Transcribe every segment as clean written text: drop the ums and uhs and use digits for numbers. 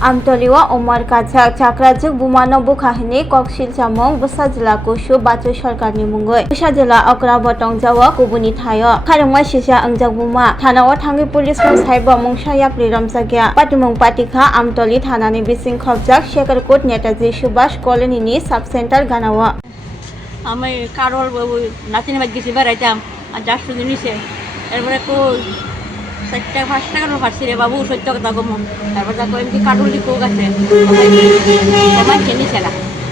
Amtali wa Omar Kachak Chakrajwk Bumano Bukhahini Koksil Chamong Bwsajwla Kushu Batu Sarkarni Mungoi Bwsajwla Okra Botong Jawa Kubuni Thayo Kharungma Sisa Angjak Buma Thana o Thangi Police Saibo Amchaio Ramsakya Patimung Patikha Amtali Thana ni Bising Khobjak Chakrajwk Netaji Subhash Colony ni Subcenter Ganawa আমি কারোর নাতিনি বাদ গেছি বেড়াইতাম আর যার শুধু নিছে এরপরে কো 4-5 টাকার ফার্সি রে বাবু সত্য কথা কম তারপর তা কই এমনি কাটুলি কোক আছে আমার কেনি ছেলা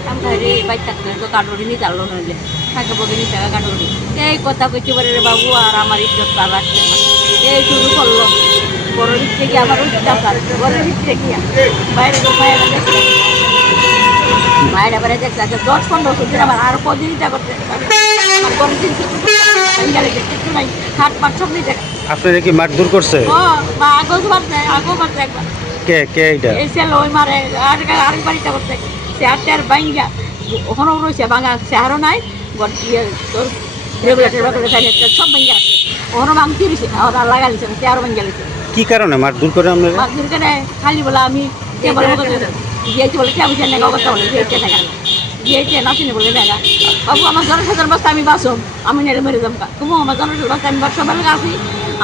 আমি ঘরে বাইক থাকতে তো কাটুলি নি চাললো নইলে থাকে বগে নি টাকা কাটুলি এই কথা কইতে পারে রে বাবু আর আমার ইজ্জত তা রাখছে না এই শুরু করলো বড় দিকে কি আমার অত্যাচার বড় দিকে কি বাইরে তো মায়ের এবারে দেখতে 10-15 বছর আমার আর কদিন যা করতে আপনারা কি মারধর করছে? কে কে এটা? ওই মারে আর বাড়িটা করতে চেয়ার বাইঙ্গা ওখানে রয়েছে ভাঙা চেয়ারও নাই তোর রেগুলেটর সব ভাঙ্গা আছে ওখানে ভাঙতে দিয়েছে ওরা লাগাইছে চেয়ারও ভাঙ্গা গেছে। কি কারণে মারধর করে আপনারা? মারধর করে খালি বলে আমি দিয়েছি বলে কেমন জানি কথা বলে দিয়েছে টাকা দিয়েছে নাচিনি বলে দেখা বাবু আমার জনসাধারণ বাস্তা আমি বাসম আমি নেড়ে মেরে যাম তুমি আমার জনসাধারণ বাস্তা আমি বাসা বেলা আছি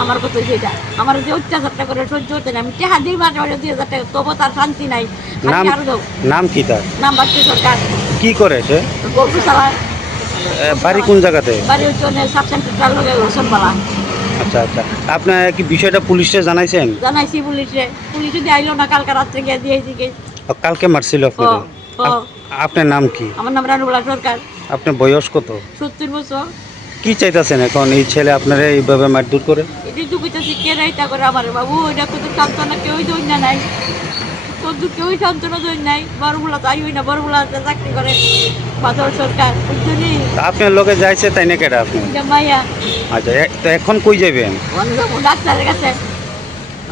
আমার কথা যেটা আমার যে অত্যাচারটা করে সহ্য হতে না আমি টেহা দিই মাঝে মাঝে 2000 টাকা তবু তার শান্তি নাই। নাম কি তার? নাম বাচ্চা সরকার। কি করে সে? গরু চালায়। বাড়ি কোন জায়গাতে? বাড়ি হচ্ছে সাবসেন্টার লোকে রসনপালা। আচ্ছা আচ্ছা আপনার কি বিষয়টা পুলিশে জানাইছেন? জানাইছি পুলিশে পুলিশ যদি আইলো না কালকে রাত্রে গিয়ে দিয়েছি কালকে মারছিল আপনাদের? আপনার নাম কি? আমার নাম রানুবলা সরকার। আপনার বয়স কত? 70 বছর। কি চাইতেছেন এখন এই ছেলে আপনারা এইভাবে মারধর করে? এটাই তো কইতাছি কে রাইতা করে আমার বাবু এটা তো সান্ত্বনা কেউই দই না নাই তোর তো কেউই সান্ত্বনা দই নাই বড়গুলা তো আইই না বড়গুলা চাকরি করে বাদল সরকার বুঝলি আপনার লোকে যাইছে তাই না কেডা আপনি? জামাইয়া। আচ্ছা তো এখন কই যাবেন? ডাক্তারের কাছে।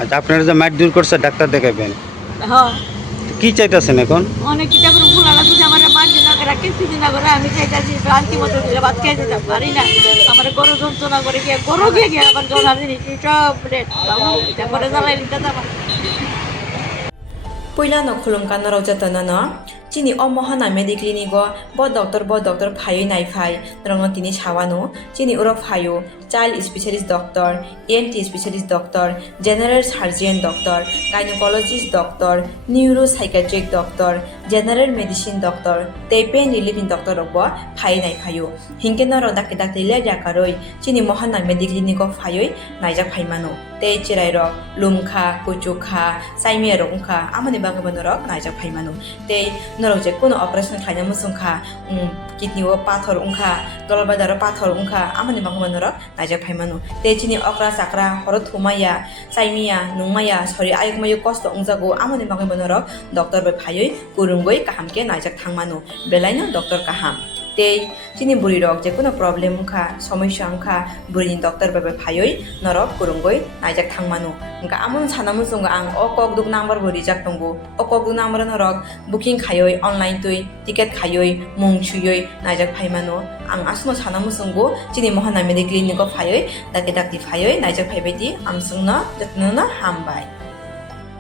আচ্ছা আপনারা যে মারধর করছে ডাক্তার দেখাবেন? হ্যাঁ। কি চাইতেছেন এখন? অনেক চিন্তা করে ভুলালা যদি আমার মাঝে না করে কিছু দিন না করে আমি চাইতাছি শান্তি মতো দিলে ভাত খেয়ে যেতে পারি না আমার গরু যন্ত্রণা করে গিয়ে গরু গিয়ে আবার জোনা জিনিস সব রেট বাবু এটা করে জ্বালাই লিখতে যাবা Puyla no khulumkan no rojata no chini o mohana mediclinigo bo doctor phayo nai phai rong tini chawano chini uro phayo child specialist doctor ENT specialist doctor general surgeon doctor gynecologist doctor neuropsychiatric doctor general medicine doctor te pain relieving doctor robo phai nai phayo hingke no ro dak le jakaroi chini mohana mediclinigo phayo naijak phaimano te chirai ro lumkha kuchukha saime rongkha amani bagabano ro naijak phaimano te norok je kono operation khaina musungkha kidney o pathor ungkha dolbadaro pathor ungkha amani bagabano ro naijak phaimano te chini okra sakra horo thumaya saimia nungmaya sori ayukmayo kosto ungjago amani bagabano ro doctor bai phayoi kurungoi kahamke naijak thangmano belaino doctor kaham tei chini buri rok je kono problem ungkha samasya ungkha buri doctor bai phayoi norok kurungoi naijak thangmano ungka amon sanamu sunga ang o kokduk number buri jak tongo o kokduk number norok booking khayoi online tui ticket khayoi mung chuyoi naijak phaimano ang asno sanamu sungo chini mohana medical clinic phayoi dakti phayoi naijak phaibaidi amsungna jatnona hambai